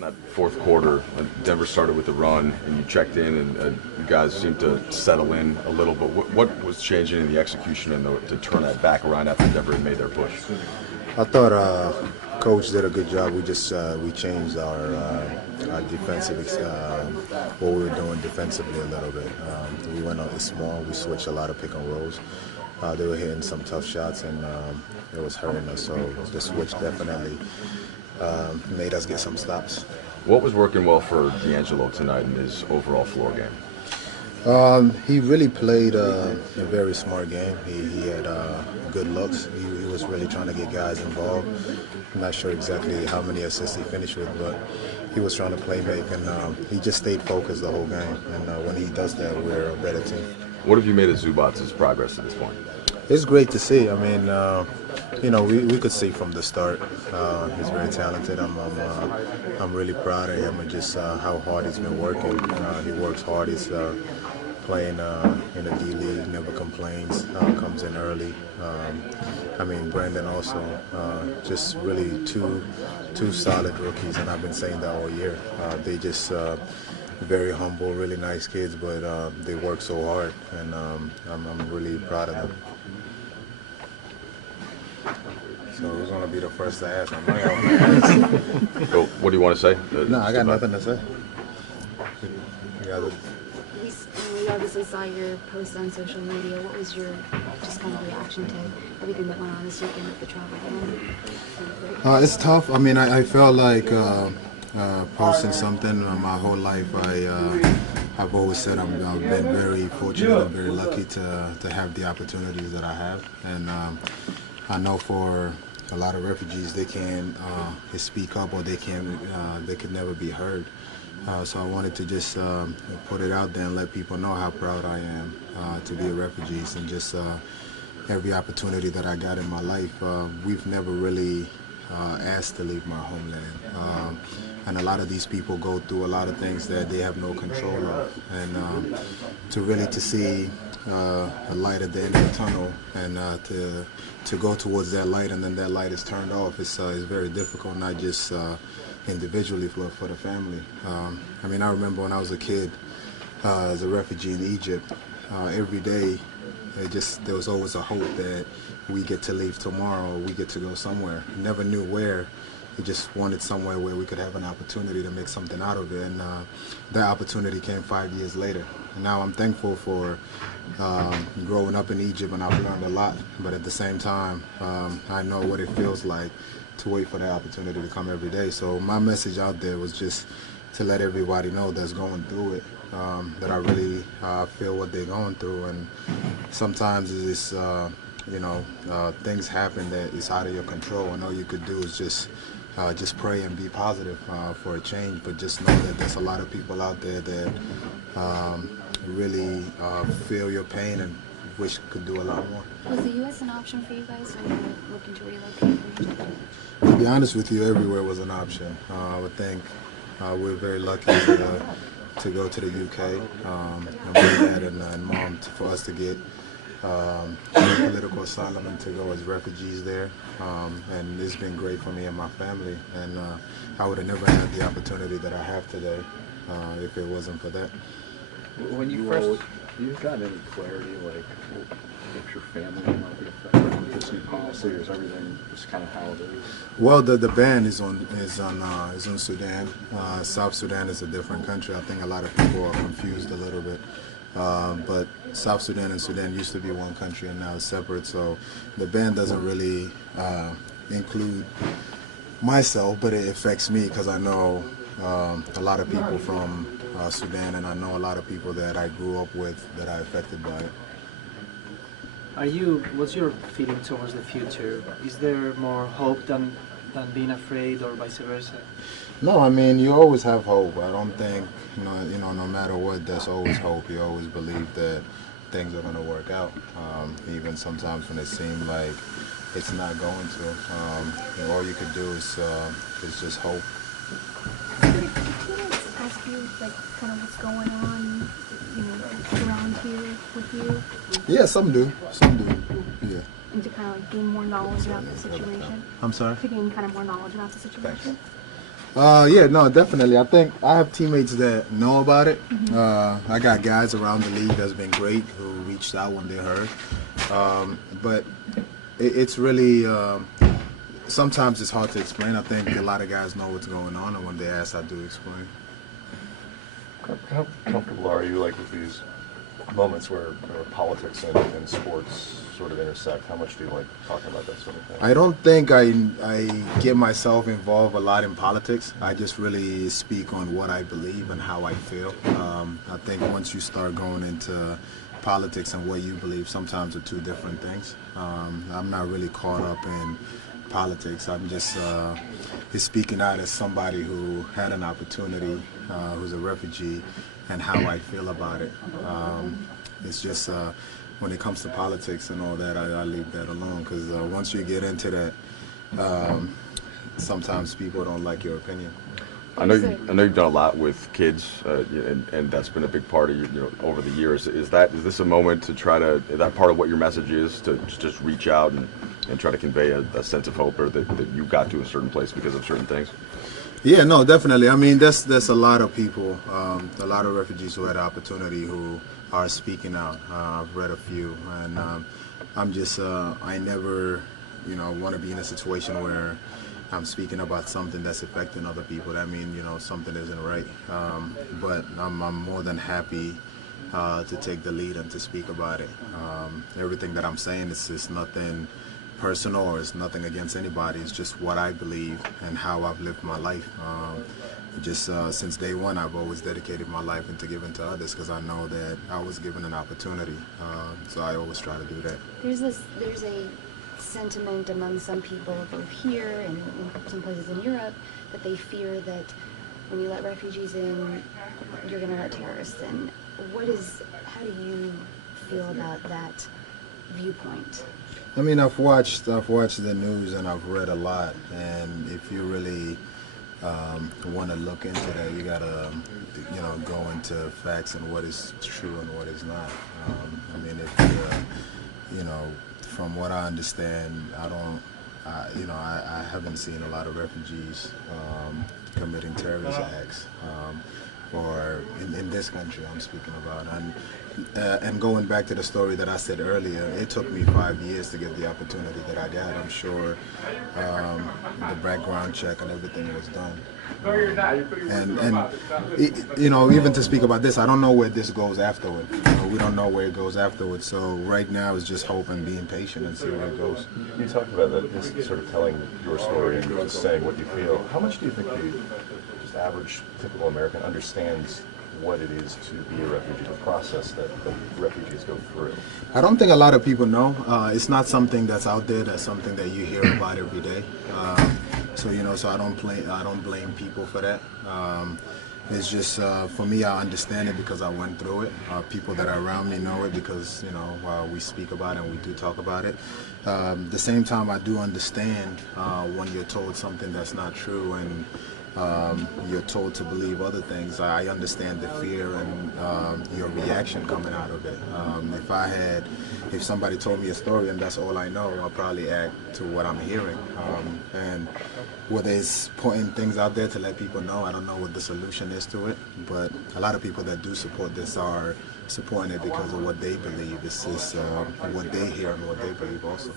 In that fourth quarter, Denver started with a run, and you checked in, and you guys seemed to settle in a little. But what was changing in the execution and to turn that back around after Denver had made their push? I thought Coach did a good job. We just we changed our defensive, what we were doing defensively a little bit. We went on small. We switched a lot of pick and rolls. They were hitting some tough shots, and it was hurting us. So the switch definitely made us get some stops. What was working well for D'Angelo tonight in his overall floor game? He really played a very smart game. He had good looks. He was really trying to get guys involved. I'm not sure exactly how many assists he finished with, but he was trying to play make, and he just stayed focused the whole game. And when he does that, we're a better team. What have you made of Zubac's progress to this point? It's great to see. I mean, you know, we could see from the start. He's very talented. I'm really proud of him and just how hard he's been working. He works hard. He's playing in the D League, never complains, comes in early. I mean, Brandon also, just really two solid rookies, and I've been saying that all year. They just very humble, really nice kids, but they work so hard, and I'm really proud of them. So who's going to be the first to ask? I'm not going to ask. So what do you want to say? No, I got nothing to say. We obviously saw your post on social media. What was your just kind of reaction to everything that went on this weekend with the travel home? It's tough. I mean, I felt like posting something my whole life. I've always said I've been very fortunate and very lucky to have the opportunities that I have. And I know for a lot of refugees, they can't speak up, or they could never be heard. So I wanted to just put it out there and let people know how proud I am to be a refugee, and just every opportunity that I got in my life. We've never really asked to leave my homeland. And a lot of these people go through a lot of things that they have no control of. And to see a light at the end of the tunnel, and to go towards that light, and then that light is turned off, it's very difficult, not just individually for the family. I mean, I remember when I was a kid, as a refugee in Egypt, every day there was always a hope that we get to leave tomorrow, we get to go somewhere. Never knew where. We just wanted somewhere where we could have an opportunity to make something out of it, and that opportunity came 5 years later. And now I'm thankful for growing up in Egypt, and I've learned a lot, but at the same time, I know what it feels like to wait for that opportunity to come every day. So my message out there was just to let everybody know that's going through it, that I really feel what they're going through. And sometimes it's things happen that is out of your control, and all you could do is just pray and be positive for a change. But just know that there's a lot of people out there that really feel your pain and wish could do a lot more. Was the U.S. an option for you guys when you were looking to relocate? To be honest with you, everywhere was an option. I would think we're very lucky to go to the UK, and my dad and mom for us to get political asylum and to go as refugees there. And it's been great for me and my family. And I would have never had the opportunity that I have today if it wasn't for that. When you first, you got any clarity, like if your family might be affected with this new policy, or is everything just kind of how it is? Well, the ban is on Sudan. South Sudan is a different country. I think a lot of people are confused a little bit. But South Sudan and Sudan used to be one country, and now it's separate. So the ban doesn't really include myself, but it affects me because I know a lot of people from Sudan, and I know a lot of people that I grew up with that are affected by it. What's your feeling towards the future? Is there more hope than being afraid, or vice versa? No, I mean, you always have hope. I don't think, no matter what, there's always hope. You always believe that things are going to work out, even sometimes when it seems like it's not going to. All you could do is just hope. Can I ask you, like, kind of what's going on, around here with you? Yeah, some do. Yeah. And to kind of like gain more knowledge about the situation? I'm sorry? To gain kind of more knowledge about the situation? Yeah, no, definitely. I think I have teammates that know about it. I got guys around the league that's been great who reached out when they heard. But it's really, sometimes it's hard to explain. I think a lot of guys know what's going on, and when they ask, I do explain. How comfortable are you, like, with these moments where politics and sports sort of intersect? How much do you like talking about that sort of thing? I don't think I get myself involved a lot in politics. I just really speak on what I believe and how I feel. I think once you start going into politics and what you believe, sometimes are two different things. I'm not really caught up in politics. I'm just speaking out as somebody who had an opportunity, who's a refugee, and how I feel about it. It's just when it comes to politics and all that, I leave that alone, because once you get into that, sometimes people don't like your opinion. I know you've done a lot with kids, and that's been a big part of over the years. Is this a moment to try to? Is that part of what your message is, to just reach out and try to convey a sense of hope, or that you got to a certain place because of certain things? Yeah, no, definitely. I mean, there's a lot of people, a lot of refugees who had the opportunity who are speaking out. I've read a few, and I'm just, I never, want to be in a situation where I'm speaking about something that's affecting other people. That means, something isn't right. But I'm more than happy to take the lead and to speak about it. Everything that I'm saying is nothing personal, or it's nothing against anybody. It's just what I believe and how I've lived my life. Since day one, I've always dedicated my life into giving to others, because I know that I was given an opportunity. So I always try to do that. There's a sentiment among some people, both here and in some places in Europe, that they fear that when you let refugees in, you're going to let terrorists in. How do you feel about that viewpoint? I mean, I've watched the news and I've read a lot, and if you really want to look into that, you gotta go into facts and what is true and what is not. I mean, from what I understand, I haven't seen a lot of refugees committing terrorist acts, or in this country I'm speaking about. And going back to the story that I said earlier, it took me 5 years to get the opportunity that I got. I'm sure the background check and everything was done. Even to speak about this, I don't know where this goes afterward. We don't know where it goes afterward. So right now it's just hope and being patient and see where it goes. You talked about that, just sort of telling your story and just saying what you feel. How much do you think the average typical American understands what it is to be a refugee, the process that refugees go through? I don't think a lot of people know. It's not something that's out there. That's something that you hear about every day. So I don't blame people for that. It's just for me, I understand it because I went through it. People that are around me know it because we speak about it and we do talk about it. At the same time, I do understand when you're told something that's not true and you're told to believe other things. I understand the fear and your reaction coming out of it. If somebody told me a story and that's all I know, I'll probably act to what I'm hearing. And whether it's putting things out there to let people know, I don't know what the solution is to it. But a lot of people that do support this are supporting it because of what they believe. It's just what they hear and what they believe also.